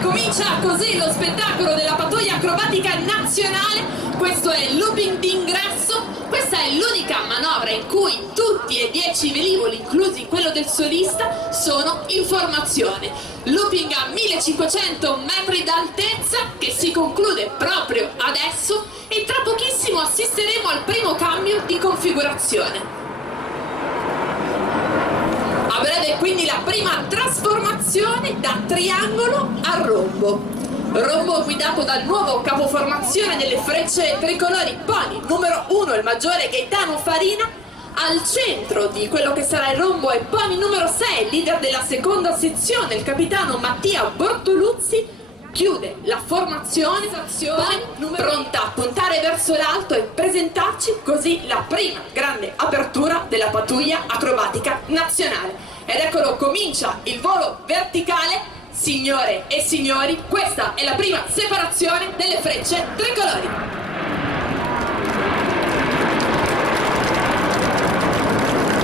Comincia così lo spettacolo della pattuglia acrobatica nazionale. Questo è il looping d'ingresso. Questa è l'unica manovra in cui tutti e 10 i velivoli, inclusi quello del solista, sono in formazione. Looping a 1500 metri d'altezza che si conclude proprio adesso e tra pochissimo assisteremo al primo cambio di configurazione. A breve quindi la prima trasformazione da triangolo a rombo. Rombo guidato dal nuovo capoformazione delle frecce tricolori Pony numero 1, il maggiore Gaetano Farina. Al centro di quello che sarà il rombo è Pony numero 6, leader della seconda sezione, il capitano Mattia Bortoluzzi. Chiude la formazione pronta a puntare verso l'alto e presentarci così la prima grande apertura della pattuglia acrobatica nazionale. Ed eccolo, comincia il volo verticale. Signore e signori, questa è la prima separazione delle frecce tricolori.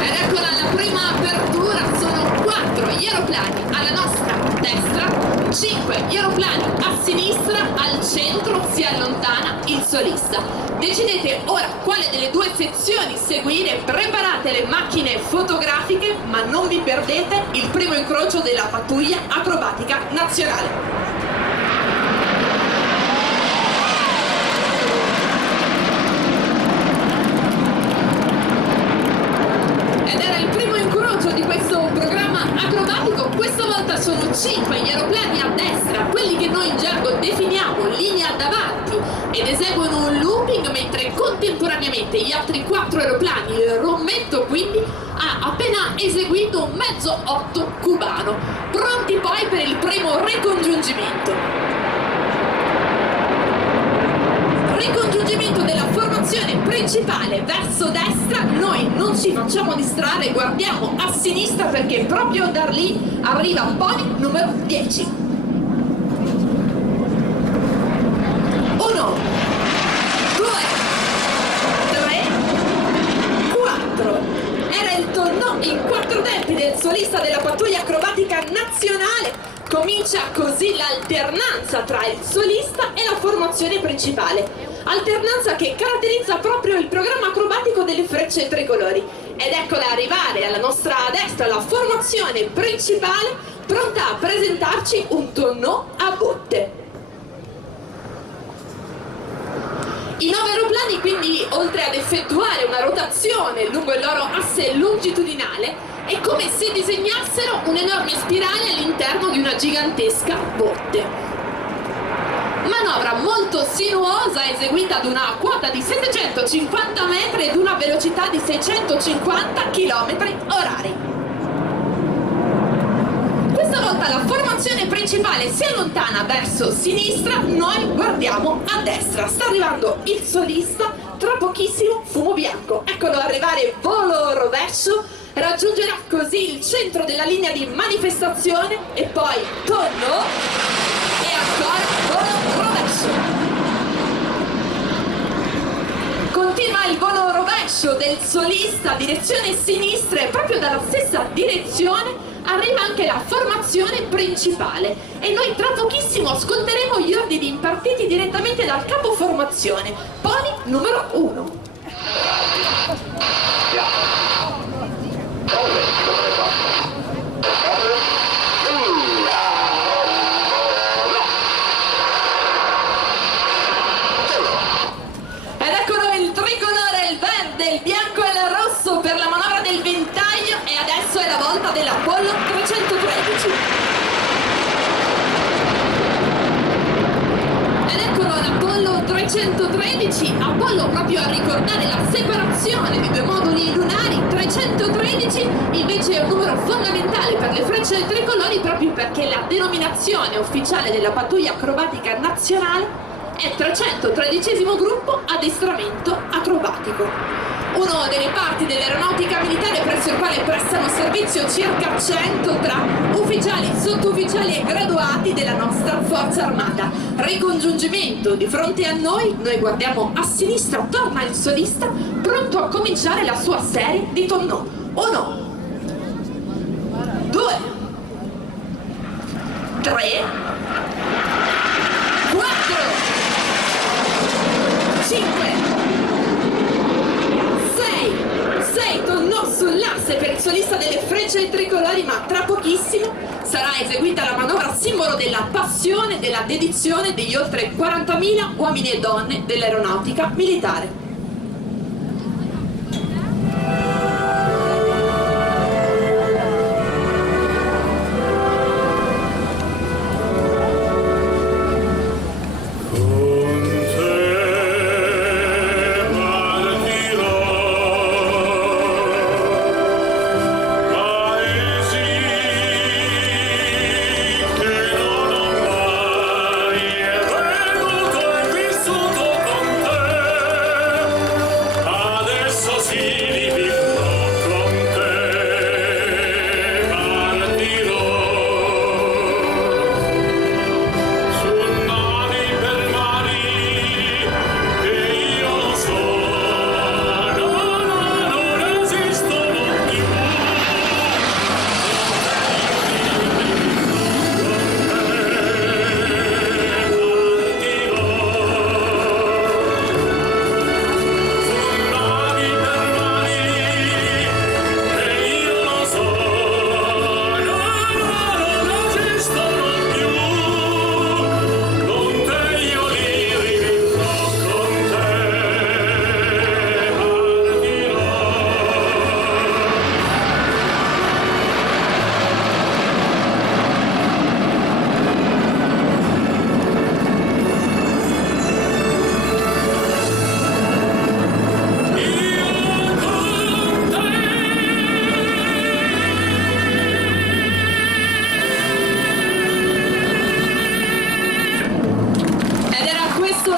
Ed eccola la prima apertura, sono 4 gli aeroplani alla nostra destra, 5 gli aeroplani a sinistra, al centro si allontana il solista. Decidete ora quale delle due sezioni seguire, preparate le macchine fotografiche, ma non vi perdete il primo incrocio della pattuglia acrobatica nazionale. Questa volta sono 5 gli aeroplani a destra, quelli che noi in gergo definiamo linea davanti, ed eseguono un looping, mentre contemporaneamente gli altri 4 aeroplani, il rommetto quindi, ha appena eseguito un mezzo 8 cubano, pronti poi per il primo ricongiungimento. Ricongiungimento della formazione principale verso destra. Noi non ci facciamo distrarre, guardiamo a sinistra perché proprio da lì arriva Pony numero 10. 1, 2, 3, 4. Era il torno in 4 tempi del solista della pattuglia acrobatica nazionale. Comincia così l'alternanza tra il solista e la formazione principale. Alternanza che caratterizza proprio il programma acrobatico delle frecce tricolori. Ed eccola arrivare alla nostra destra, la formazione principale, pronta a presentarci un tonneau a botte. I 9 aeroplani quindi, oltre ad effettuare una rotazione lungo il loro asse longitudinale, è come se disegnassero un'enorme spirale all'interno di una gigantesca botte. Manovra molto sinuosa, eseguita ad una quota di 750 metri ed una velocità di 650 km/h. Questa volta la formazione principale si allontana verso sinistra, noi guardiamo a destra. Sta arrivando il solista, tra pochissimo fumo bianco. Eccolo arrivare, volo rovescio, raggiungerà così il centro della linea di manifestazione e poi tonno e ancora volo rovescio. Continua il volo rovescio del solista, direzione sinistra, e proprio dalla stessa direzione arriva anche la formazione principale e noi tra pochissimo ascolteremo gli ordini impartiti direttamente dal capo formazione, Pony numero 1. Ed eccolo il tricolore, il verde, il bianco e il rosso per la manovra del ventaglio, e adesso è la volta dell'Apollo 313. Ed eccolo l'Apollo 313, Apollo proprio a ricordare la separazione di due moduli lunari, 313 invece è un numero fondamentale per le frecce tricolori, proprio perché la denominazione ufficiale della pattuglia acrobatica nazionale è 313° gruppo addestramento acrobatico. Uno dei reparti dell'aeronautica militare presso il quale prestano servizio circa 100 tra ufficiali, sottufficiali e graduati della nostra forza armata. Ricongiungimento di fronte a noi guardiamo a sinistra, torna il solista pronto a cominciare la sua serie di tonnò. 1, 2, 3, 4, 5, 6 tonnò sull'asse per il solista delle frecce tricolori, ma tra pochissimo sarà eseguita la manovra simbolo della passione, della dedizione degli oltre 40.000 uomini e donne dell'aeronautica militare.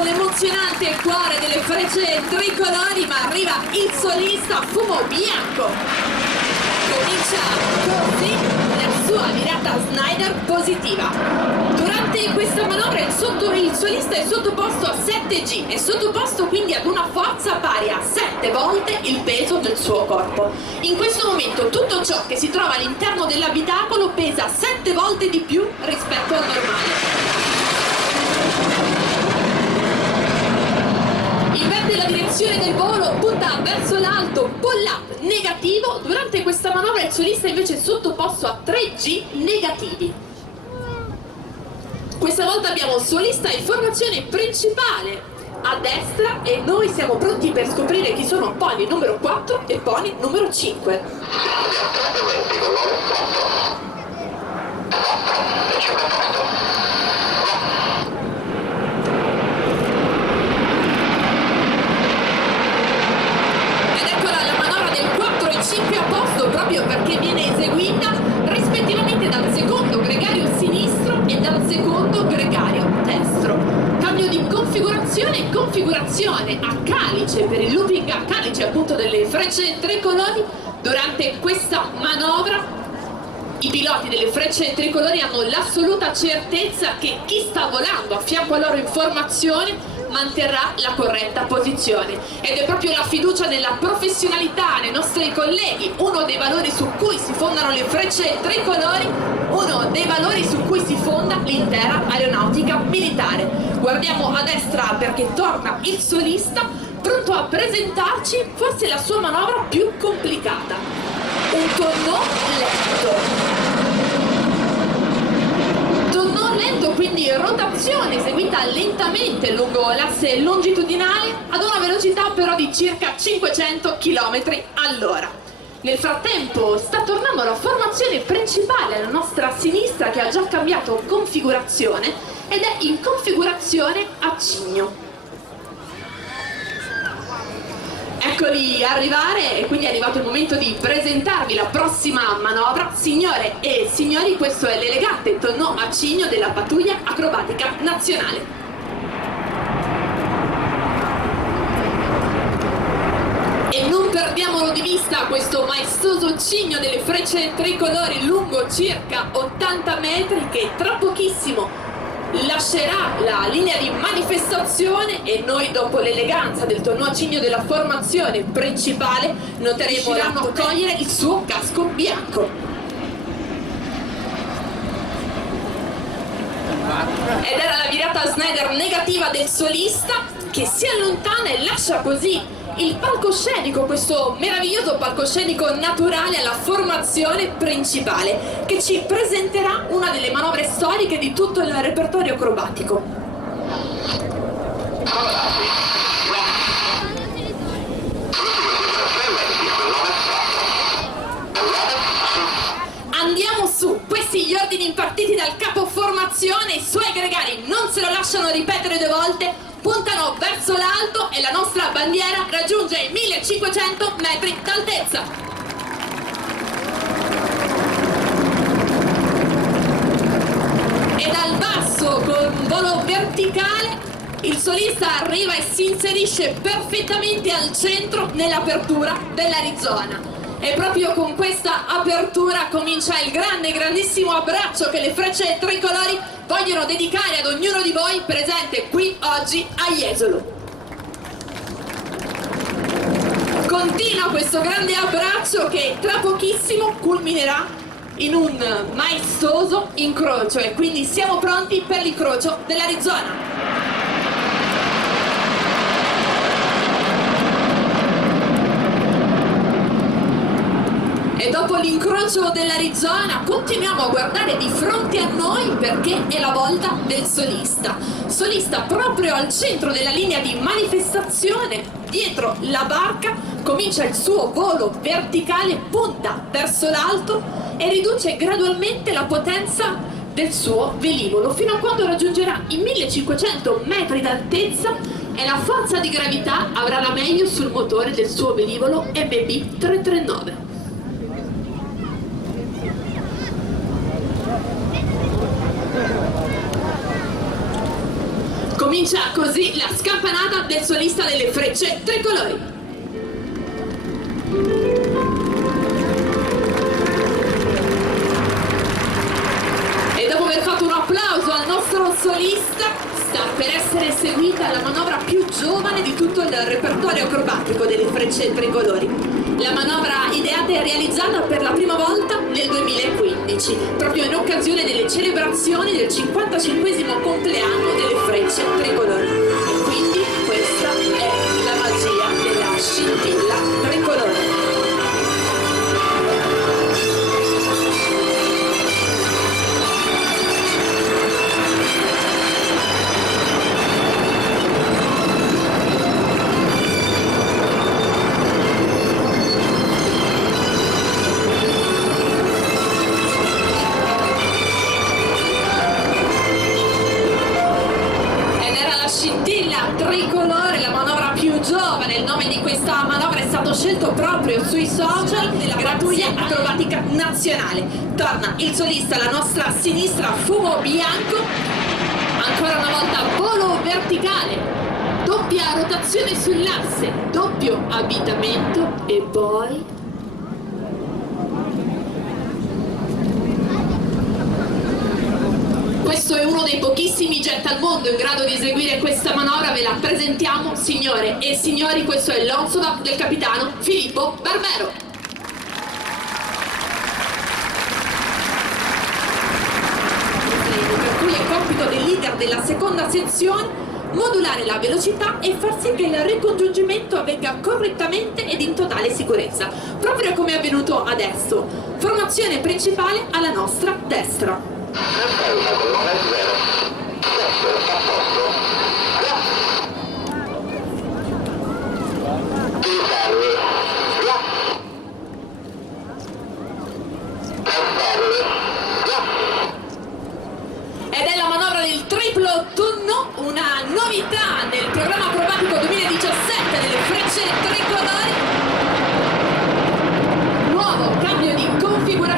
L'emozionante cuore delle frecce tricolori, ma arriva il solista Fumo Bianco. Comincia così la sua virata Snyder positiva. Durante questa manovra il solista è sottoposto a 7G, è sottoposto quindi ad una forza pari a 7 volte il peso del suo corpo. In questo momento tutto ciò che si trova all'interno dell'abitacolo pesa 7 volte di più rispetto al normale. Inverte la direzione del volo, punta verso l'alto, pull up negativo. Durante questa manovra il solista invece è sottoposto a 3G negativi. Questa volta abbiamo solista in formazione principale a destra e noi siamo pronti per scoprire chi sono pony numero 4 e pony numero 5. Proprio perché viene eseguita rispettivamente dal secondo gregario sinistro e dal secondo gregario destro. Cambio di configurazione a calice per il looping a calice appunto delle frecce tricolori. Durante questa manovra i piloti delle frecce tricolori hanno l'assoluta certezza che chi sta volando a fianco a loro in formazione manterrà la corretta posizione, ed è proprio la fiducia nella professionalità nei nostri colleghi uno dei valori su cui si fondano le frecce tricolori, uno dei valori su cui si fonda l'intera aeronautica militare. Guardiamo a destra perché torna il solista pronto a presentarci forse la sua manovra più complicata, un tonnò lento. Lento, quindi rotazione eseguita lentamente lungo l'asse longitudinale ad una velocità però di circa 500 km all'ora. Nel frattempo sta tornando la formazione principale alla nostra sinistra, che ha già cambiato configurazione ed è in configurazione a cigno. Eccoli arrivare e quindi è arrivato il momento di presentarvi la prossima manovra. Signore e signori, questo è l'elegante tonneau a cigno della pattuglia acrobatica nazionale. E non perdiamolo di vista questo maestoso cigno delle frecce tricolori lungo circa 80 metri che tra pochissimo lascerà la linea di manifestazione e noi, dopo l'eleganza del tonneau a cigno della formazione principale, noteremo a togliere il suo casco bianco. Ed era la virata Schneider negativa del solista che si allontana e lascia così il palcoscenico, questo meraviglioso palcoscenico naturale alla formazione principale, che ci presenterà una delle manovre storiche di tutto il repertorio acrobatico. Andiamo su, questi gli ordini impartiti dal capo formazione, i suoi gregari non se lo lasciano ripetere 2 volte, puntano verso l'alto e la nostra bandiera raggiunge i 1500 metri d'altezza. E dal basso, con un volo verticale, il solista arriva e si inserisce perfettamente al centro nell'apertura dell'Arizona. E proprio con questa apertura comincia il grandissimo abbraccio che le frecce tricolori vogliono dedicare ad ognuno di voi presente qui oggi a Jesolo. Continua questo grande abbraccio che tra pochissimo culminerà in un maestoso incrocio e quindi siamo pronti per l'incrocio dell'Arizona. E dopo l'incrocio dell'Arizona continuiamo a guardare di fronte a noi perché è la volta del solista. Solista proprio al centro della linea di manifestazione, dietro la barca, comincia il suo volo verticale, punta verso l'alto e riduce gradualmente la potenza del suo velivolo fino a quando raggiungerà i 1500 metri d'altezza e la forza di gravità avrà la meglio sul motore del suo velivolo MB 339. Comincia così la scampanata del solista delle frecce tricolori. E dopo aver fatto un applauso al nostro solista, sta per essere eseguita la manovra più giovane di tutto il repertorio acrobatico delle frecce tricolori. La manovra ideata e realizzata per la prima volta nel 2015, proprio in occasione delle celebrazioni del 55esimo compleanno delle frecce tricolori. E quindi questa è la magia della scintilla tricolore. Tricolore, la manovra più giovane, il nome di questa manovra è stato scelto proprio sui social della pattuglia acrobatica nazionale. Torna il solista alla nostra sinistra, fumo bianco, ancora una volta volo verticale, doppia rotazione sull'asse, doppio avvitamento e poi questo è uno dei pochissimi jet al mondo in grado di eseguire questa manovra, ve la presentiamo signore e signori, questo è l'Onsovac del capitano Filippo Barbero. Per cui è compito del leader della seconda sezione modulare la velocità e far sì che il ricongiungimento avvenga correttamente ed in totale sicurezza, proprio come è avvenuto adesso. Formazione principale alla nostra destra. Ed è la manovra del triplo tonneau, una novità nel programma acrobatico 2017 delle frecce tricolori.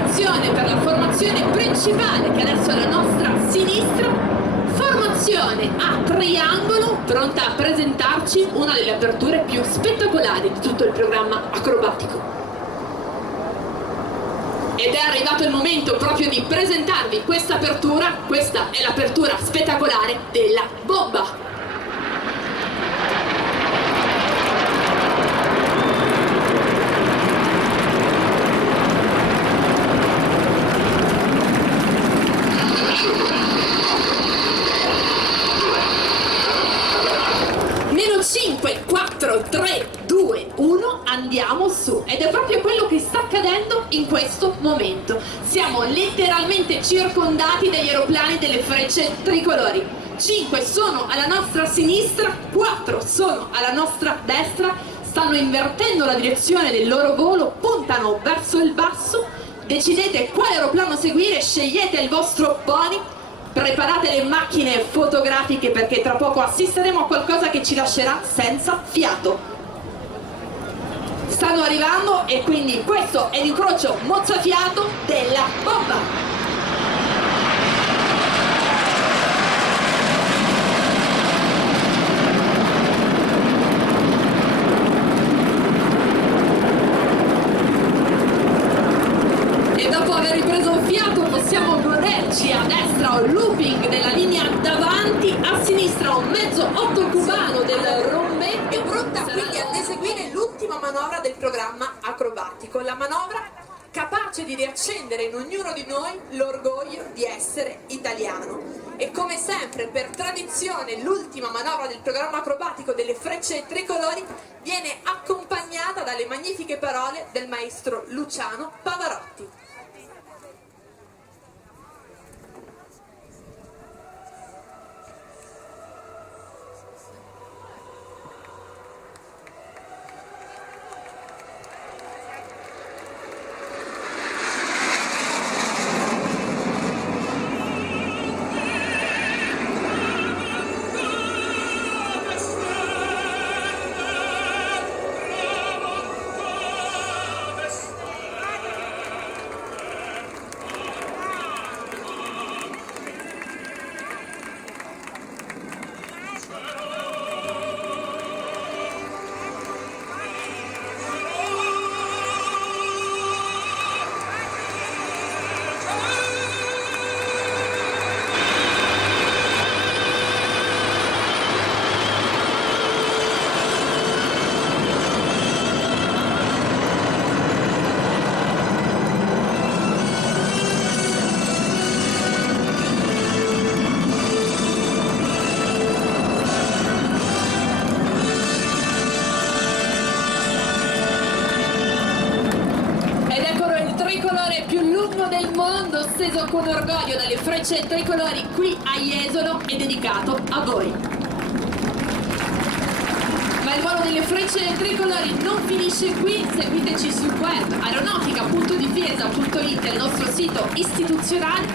attenzione per la formazione principale che adesso è alla nostra sinistra, formazione a triangolo pronta a presentarci una delle aperture più spettacolari di tutto il programma acrobatico. Ed è arrivato il momento proprio di presentarvi questa apertura. Questa è l'apertura spettacolare della bomba. Meno 5, 4, 3, 2, 1, andiamo su. Ed è proprio quello che sta accadendo in questo momento. Siamo letteralmente circondati dagli aeroplani delle frecce tricolori. 5 sono alla nostra sinistra, 4 sono alla nostra destra, stanno invertendo la direzione del loro volo, puntano verso il basso. Decidete quale aeroplano seguire, scegliete il vostro pony. Preparate le macchine fotografiche perché tra poco assisteremo a qualcosa che ci lascerà senza fiato. Stanno arrivando e quindi questo è l'incrocio mozzafiato della bomba. E dopo aver ripreso il fiato possiamo goderci a destra un looping della linea davanti, a sinistra un mezzo ottocubano del rombetto, pronta quindi ad eseguire l'ultima manovra del programma acrobatico, la manovra capace di riaccendere in ognuno di noi l'orgoglio di essere italiano. E come sempre, per tradizione, l'ultima manovra del programma acrobatico delle frecce tricolori viene accompagnata dalle magnifiche parole del maestro Luciano Pavarotti. Del mondo, steso con orgoglio dalle frecce tricolori qui a Jesolo e dedicato a voi. Ma il volo delle frecce tricolori non finisce qui, seguiteci sul web aeronautica.difesa.it, il nostro sito istituzionale,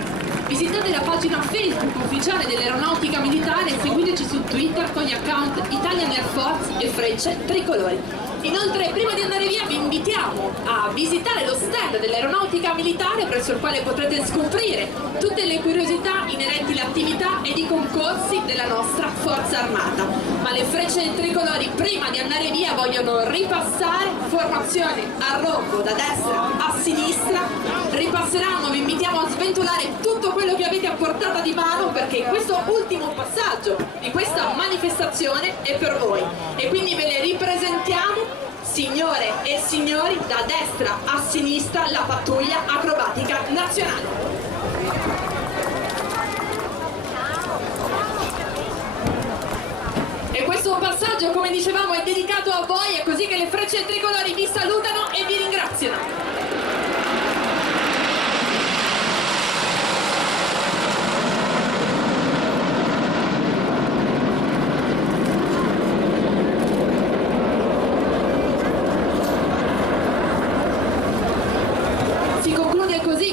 visitate la pagina Facebook ufficiale dell'Aeronautica Militare e seguiteci su Twitter con gli account Italian Air Force e Frecce Tricolori. Inoltre, prima di andare via, vi invitiamo a visitare lo stand dell'Aeronautica Militare presso il quale potrete scoprire tutte le curiosità inerenti all'attività ed i concorsi della nostra Forza Armata. Ma le frecce tricolori, prima di andare via, vogliono ripassare formazione a rombo da destra a sinistra. Ripasseranno, vi invitiamo a sventolare tutto quello che avete a portata di mano perché questo ultimo passaggio di questa manifestazione è per voi. E quindi ve le ripresentiamo. Signore e signori, da destra a sinistra la pattuglia acrobatica nazionale. E questo passaggio, come dicevamo, è dedicato a voi, è così che le frecce tricolori vi salutano e vi ringraziano.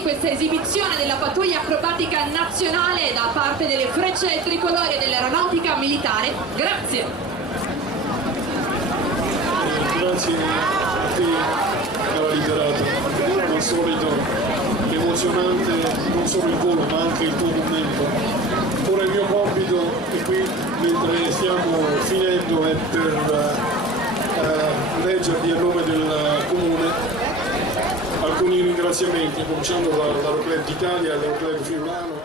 Questa esibizione della pattuglia acrobatica nazionale da parte delle frecce tricolori dell'Aeronautica Militare. Grazie. Grazie a te, cara literato, al solito che emozionante non solo il volo ma anche il tuo momento. Ora il mio compito, e qui mentre stiamo finendo, è per leggervi a nome del Comune alcuni ringraziamenti, cominciando dall'Aeroclub d'Italia, dall'Aeroclub Friulano.